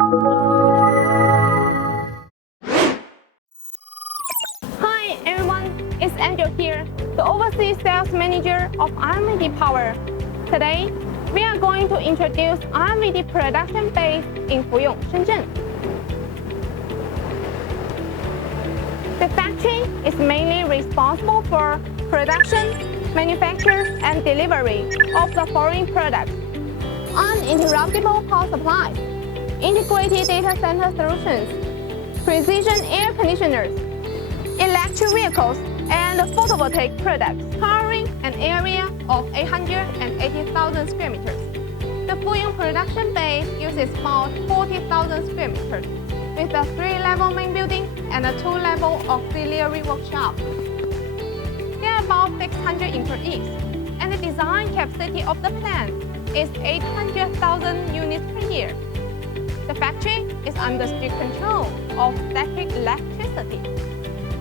Hi everyone, it's Angel here, the Overseas Sales Manager of INVT Power. Today, we are going to introduce INVT production base in Fuyong, Shenzhen. The factory is mainly responsible for production, manufacture, and delivery of the following products: uninterruptible power supply, integrated data center solutions, precision air conditioners, electric vehicles, and photovoltaic products, covering an area of 880,000 square meters. The Fuyong production base uses about 40,000 square meters, with a 3-level main building and a 2-level auxiliary workshop. There are about 600 employees, and the design capacity of the plant is 800,000 units per year. The factory is under strict control of static electricity,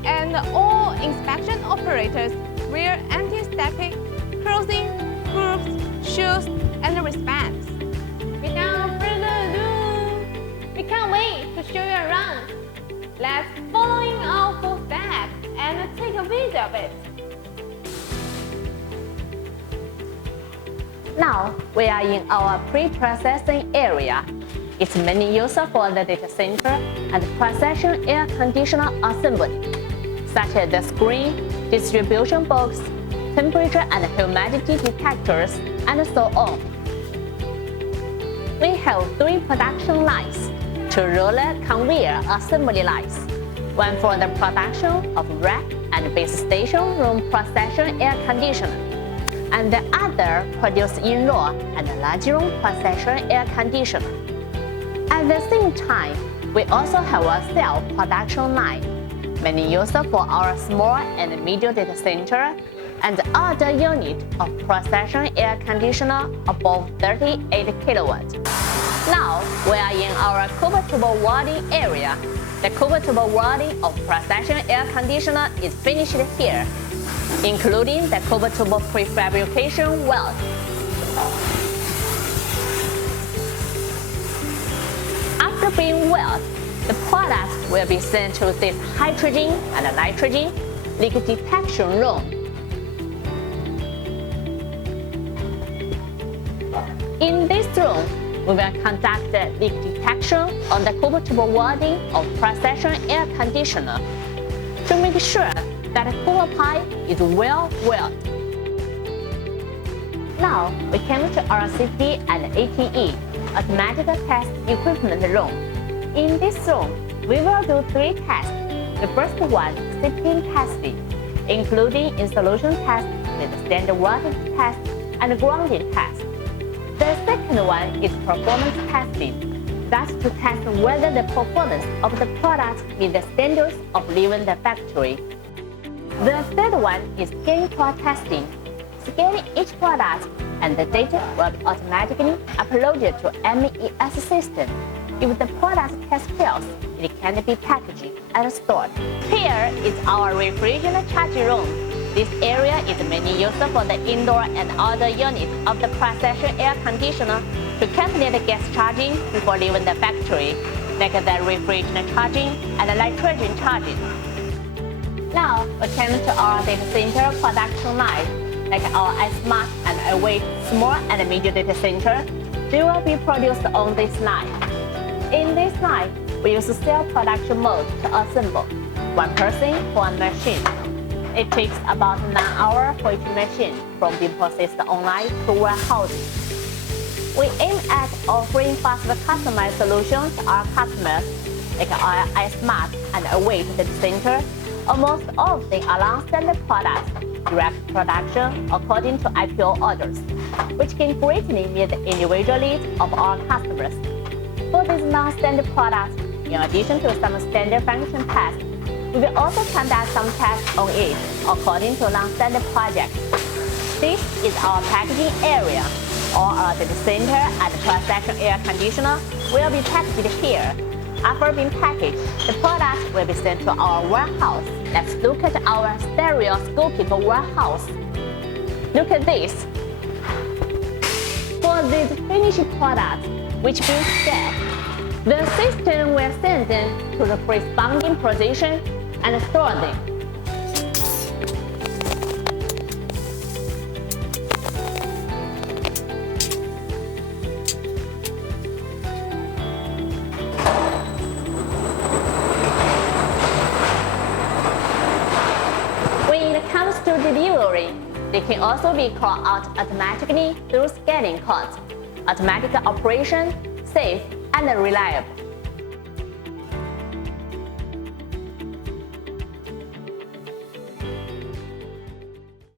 and all inspection operators wear anti-static clothing, gloves, shoes, and wristbands. Without further ado, we can't wait to show you around. Let's follow in our footsteps and take a video of it. Now we are in our pre-processing area. It's mainly used for the data center and processing air conditioner assembly, such as the screen, distribution box, temperature and humidity detectors, and so on. We have 3 production lines, 2 roller conveyor assembly lines, one for the production of rack and base station room processing air conditioner, and the other produce indoor and large room processing air conditioner. At the same time, we also have a cell production line, mainly used for our small and medium data center and other unit of processing air conditioner above 38 kilowatts. Now we are in our copper tube welding area. The copper tube welding of processing air conditioner is finished here, including the copper tube prefabrication weld. After being welded, the product will be sent to this hydrogen and nitrogen leak detection room. In this room, we will conduct the leak detection on the copper tube welding of processing air conditioner to make sure that the copper pipe is well welded. Now we came to our safety and ATE automatic test equipment room. In this room, we will do 3 tests. The first one, safety testing, including installation test with standard voltage test and grounding test. The second one is performance testing. That's to test whether the performance of the product meets the standards of leaving the factory. The third one is scan code testing. Scanning each product and the data will be automatically uploaded to MES system. If the product test fails, it can be packaged and stored. Here is our refrigerant charging room. This area is mainly used for the indoor and other units of the processing air conditioner to calculate the gas charging before leaving the factory, like the refrigerant charging and nitrogen charging. Now we come to our data center production line, like our iSmart and iWait small and medium data center. They will be produced on this line. In this line, we use cell production mode to assemble, 1 person for 1 machine. It takes about 9 hours for each machine from being processed online to warehousing. We aim at offering faster customized solutions to our customers, like our iSmart and iWait data center. Almost all of them are non-standard products, direct production according to IPO orders, which can greatly meet the individual needs of our customers. For these non-standard products, in addition to some standard function tests, we will also conduct some tests on it according to non-standard projects. This is our packaging area. All our data center and processing air conditioner will be packaged here. After being packaged, the product will be sent to our warehouse. Let's look at our stereoscopic warehouse. Look at this. For this finished product, which being scanned, The system will send them to the corresponding position and store them. When it comes to delivery, they can also be called out automatically through scanning codes. Automatic operation, safe and reliable.